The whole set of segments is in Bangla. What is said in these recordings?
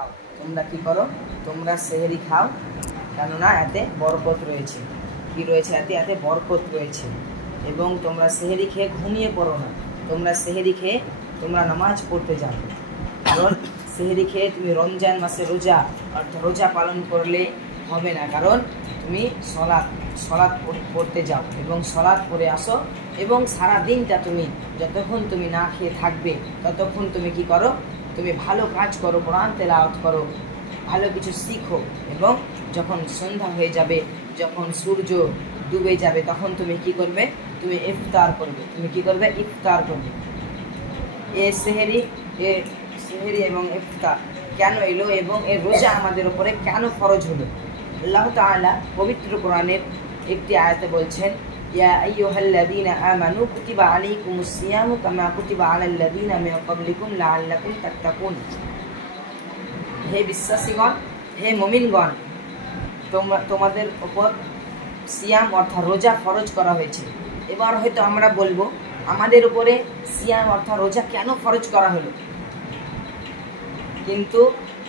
খাও, তোমরা কি করো, তোমরা সেহরি খাও, কেননা এতে বরকত রয়েছে। কি রয়েছে? এতে বরকত রয়েছে। এবং তোমরা সেহরি খেয়ে ঘুমিয়ে পড়ো না, তোমরা সেহরি খেয়ে তোমরা নামাজ পড়তে যাও। কারণ সেহরি খেয়ে তুমি রমজান মাসে রোজা অর্থাৎ রোজা পালন করলে হবে না, কারণ তুমি সলাৎ পড়তে যাও এবং সলাৎ পড়ে আসো। এবং সারা দিনটা তুমি যতক্ষণ তুমি না খেয়ে থাকবে ততক্ষণ তুমি কি করো, তুমি ভালো কাজ করো, কোরআন তেলাওয়াত করো, ভালো কিছু শিখো। এবং যখন সন্ধ্যা হয়ে যাবে, যখন সূর্য ডুবে যাবে, তখন তুমি কি করবে? তুমি ইফতার করবে। তুমি কি করবে? ইফতার করবে। সেহরি এবং ইফতার কেন এলো এবং এর রোজা আমাদের উপরে কেন ফরজ হলো? আল্লাহ তাআলা পবিত্র কোরআনের একটি আয়াতে বলছেন, ইয়া আইয়ুহাল্লাযীনা আমানু কুতিবা আলাইকুমুস সিয়ামু কামা কুতিবা আলাল লাযীনা মিন ক্বাবলিকুম লাআল্লাকুম তাত্তাকুন। হে বিশ্বাসীগণ, হে মুমিনগণ, তোমাদের উপর সিয়াম অর্থাৎ রোজা ফরজ করা হয়েছে। এবার হয়তো আমরা বলবো, আমাদের উপরে সিয়াম অর্থাৎ রোজা কেন ফরজ করা হলো? কিন্তু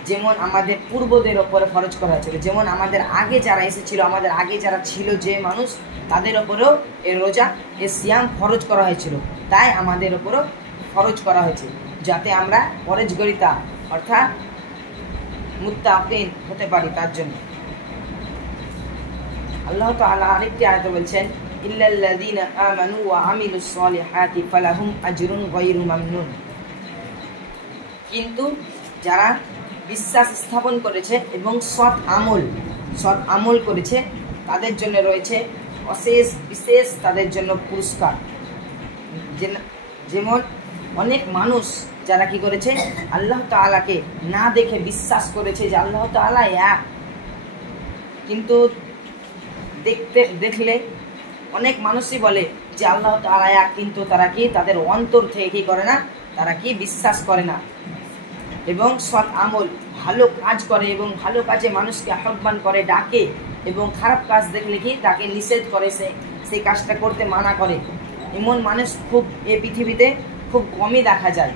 যেমন আমাদের পূর্বদের ওপরে ফরজ করা হয়েছিল, যেমন আমাদের আগে যারা এসেছিল, আমাদের আগে যারা ছিল যে মানুষ, তাদের ওপরেও এ রোজা সিয়াম ফরজ করা হয়েছিল। তাই আমাদের ওপরও ফরজ করা হয়েছে, যাতে আমরা পরেজগারিতা অর্থাৎ মুত্তাকিন হতে পারি, তার জন্য। আল্লাহ তাআলা আরেকটি আয়াতে বলছেন, ইল্লাল্লাযীনা আমানু ওয়া আমিলুস সলিহাতি ফালাহুম আজরুন গায়রু মামনুন। কিন্তু যারা বিশ্বাস স্থাপন করেছে এবং সৎ আমল করেছে, তাদের জন্য রয়েছে বিশেষ তাদের জন্য পুরস্কার। যেমন অনেক মানুষ যারা কি করেছে, আল্লাহ তাআলাকে না দেখে বিশ্বাস করেছে যে আল্লাহ তাআলা এক, কিন্তু দেখলে অনেক মানুষই বলে যে আল্লাহ তাআলা এক, কিন্তু তারা কি তাদের অন্তর থেকে কি করে না, তারা কি বিশ্বাস করে না। এবং সৎ আমল ভালো কাজ করে এবং ভালো কাজে মানুষকে আহ্বান করে, ডাকে, এবং খারাপ কাজ দেখলে কি তাকে নিষেধ করে, সেই কাজটা করতে মানা করে। এমন মানুষ এই পৃথিবীতে খুব কমই দেখা যায়।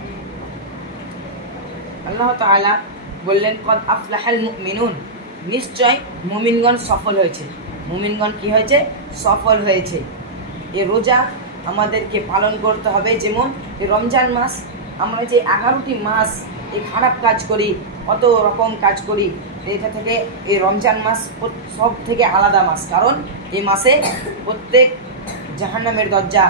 আল্লাহ তাআলা বললেন, কদ আফলাহাল মুমিনুন, নিশ্চয় মুমিনগণ সফল হয়েছে। মুমিনগণ কি হয়েছে? সফল হয়েছে। এই রোজা আমাদেরকে পালন করতে হবে। যেমন এই রমজান মাস, আমরা যে 11টি মাস এই খারাপ কাজ করি, কত রকম কাজ করি, এটা থেকে এই রমজান মাস সব থেকে আলাদা মাস। কারণ এই মাসে প্রত্যেক জাহান্নামের দরজা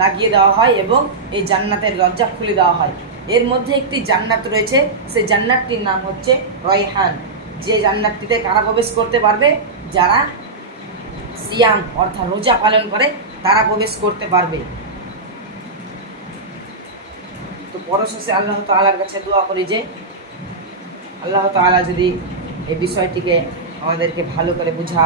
লাগিয়ে দেওয়া হয় এবং এই জান্নাতের দরজা খুলে দেওয়া হয়। এর মধ্যে একটি জান্নাত রয়েছে, সেই জান্নাতটির নাম হচ্ছে রায়হান। যে জান্নাতটিতে কারা প্রবেশ করতে পারবে? যারা সিয়াম অর্থাৎ রোজা পালন করে, তারা প্রবেশ করতে পারবে। তো পরশেষে আল্লাহ তাআলার কাছে দোয়া করি যে আল্লাহ তাআলা যদি এই বিষয়টিকে আমাদেরকে ভালো করে বুঝা